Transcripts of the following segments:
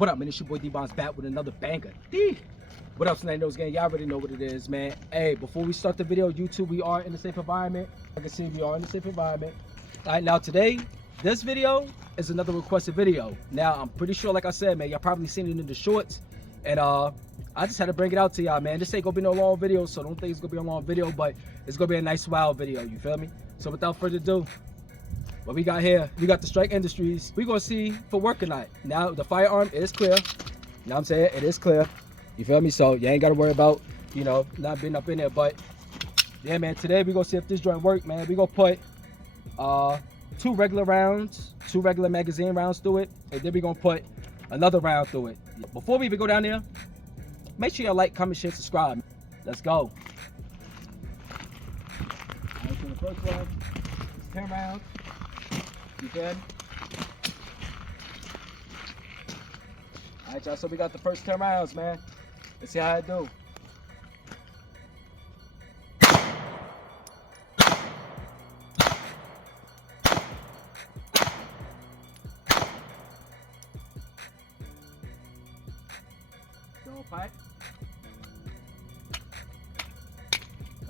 What up, man? It's your boy D-Bon's back with another banger. D. What up, Snake Nose Gang? Y'all already know what it is, man. Hey, before we start the video, YouTube, we are in a safe environment. Like I can see, we are in a safe environment. All right, now today, this video is another requested video. Now, I'm pretty sure, like I said, man, y'all probably seen it in the shorts. And I just had to bring it out to y'all, man. This ain't gonna be no long video, so don't think it's gonna be a long video, but it's gonna be a nice, wild video, you feel me? So without further ado, what we got here, we got the Strike Industries. We gonna see for work or not. Now, the firearm is clear. You know what I'm saying? It is clear. You feel me? So you ain't gotta worry about, you know, not being up in there. But yeah, man, today we gonna see if this joint work, man. We gonna put 2 regular rounds, 2 regular magazine rounds through it, and then we gonna put another round through it. Before we even go down there, make sure y'all like, comment, share, subscribe. Let's go. All right, so the first one is 10 rounds. You feel me? All right, y'all, so we got the first 10 rounds, man. Let's see how it do. Double pipe.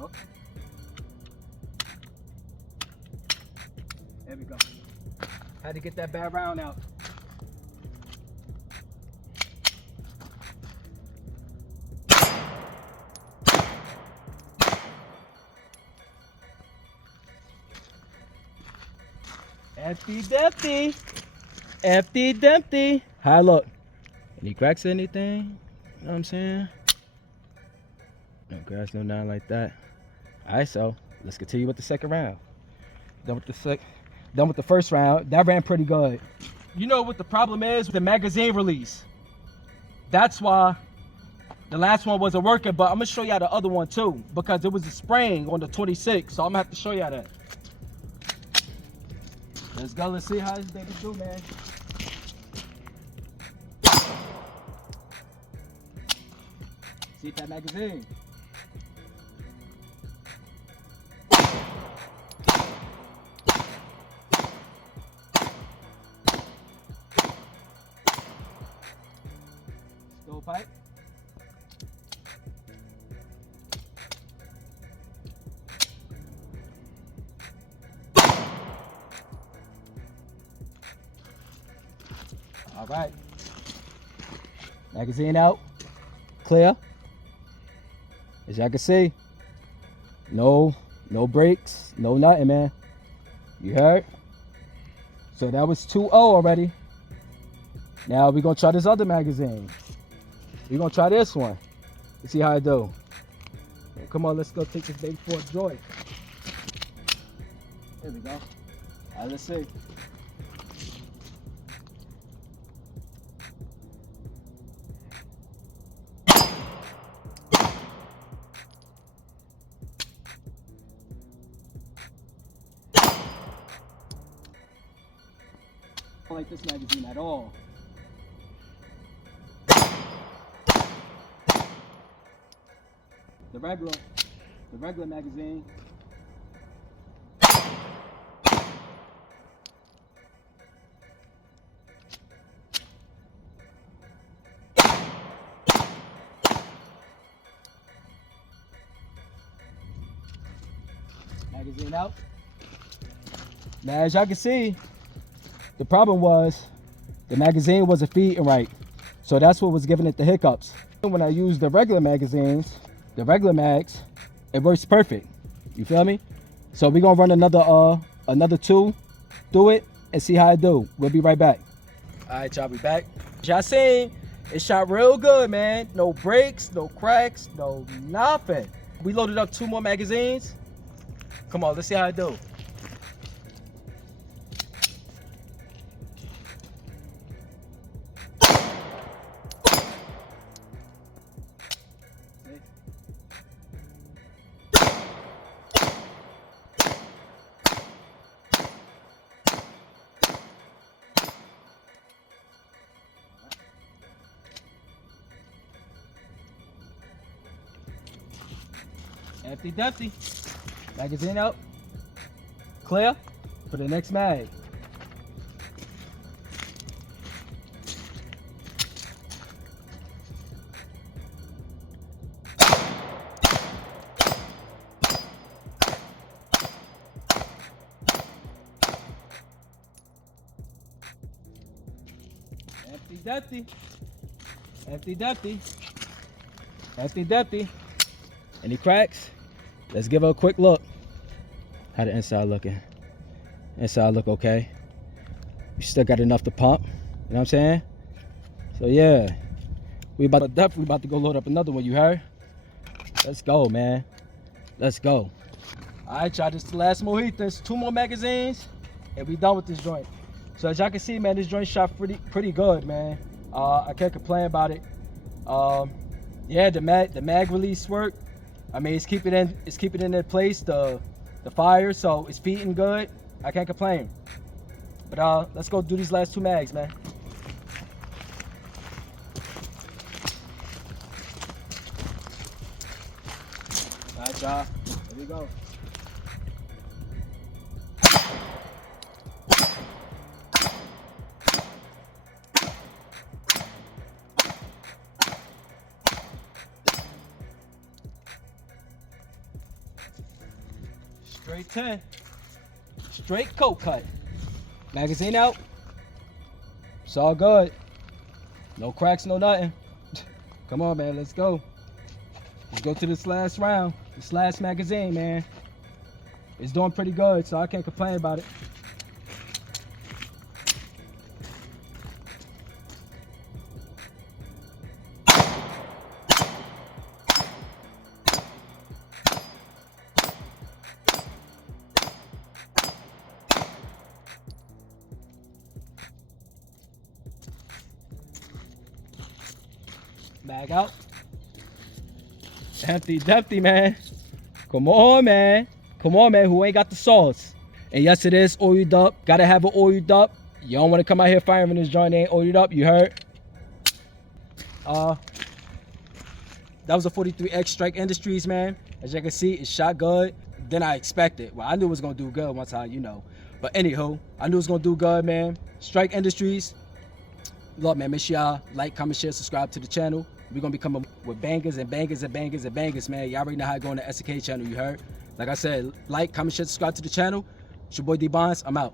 Oh. There we go. Had to get that bad round out. Empty Dumpty. Empty Dumpty. Hi, look. Any cracks or anything? You know what I'm saying? No cracks, no nothing like that. Alright, so let's continue with the second round. Done with the first round. That ran pretty good. You know what the problem is with the magazine release? That's why the last one wasn't working, but I'm gonna show y'all the other one too, because it was a spraying on the 26, so I'm gonna have to show y'all that. Let's go, let's see how this baby do, man. See if that magazine. Pipe. All right. Magazine out. Clear. As y'all can see, no breaks, no nothing, man. You heard? So that was 2-0 already. Now we're gonna try this other magazine. We're gonna try this one. Let's see how it do. Come on, let's go take this baby for a joy. There we go. All right, let's see. I don't like this magazine at all. The regular magazine. Magazine out. Now, as y'all can see, the problem was the magazine wasn't feeding right. So that's what was giving it the hiccups. When I used the regular magazines, the regular mags, it works perfect. You feel me? So we're gonna run another 2 through it and see how it do. We'll be right back. All right, y'all, be back. Y'all seen, it shot real good, man. No breaks, no cracks, no nothing. We loaded up 2 more magazines. Come on, let's see how it do. Empty Dumpty. Magazine out. Clear for the next mag. Empty. Empty. Any cracks? Let's give her a quick look. How the inside looking? Inside look okay. We still got enough to pump. You know what I'm saying? So yeah, we definitely about to go load up another one. You heard? Let's go, man. Let's go. All right, y'all. This is the last Mojitas. 2 more magazines, and we done with this joint. So as y'all can see, man, this joint shot pretty good, man. I can't complain about it. Yeah, the mag release work. I mean, it's keeping in their place. The fire, so it's feeding good. I can't complain. But let's go do these last 2 mags, man. All right, y'all. Here we go. Straight 10. Straight coat cut. Magazine out. It's all good. No cracks, no nothing. Come on, man. Let's go. Let's go to this last round. This last magazine, man. It's doing pretty good, so I can't complain about it. Bag out. Empty, man. Come on, man. Who ain't got the sauce? And yes, it is oiled up. Gotta have it oiled up. You don't want to come out here firing this joint ain't oiled up. You heard? That was a 43X Strike Industries, man. As you can see, it shot good than I expected. Well, I knew it was gonna do good once I, But anywho, I knew it was gonna do good, man. Strike Industries. Look, man, make sure y'all like, comment, share, subscribe to the channel. We're gonna be coming with bangers, man. Y'all already know how to go on the SK channel, you heard? Like I said, like, comment, share, subscribe to the channel. It's your boy D Bonds. I'm out.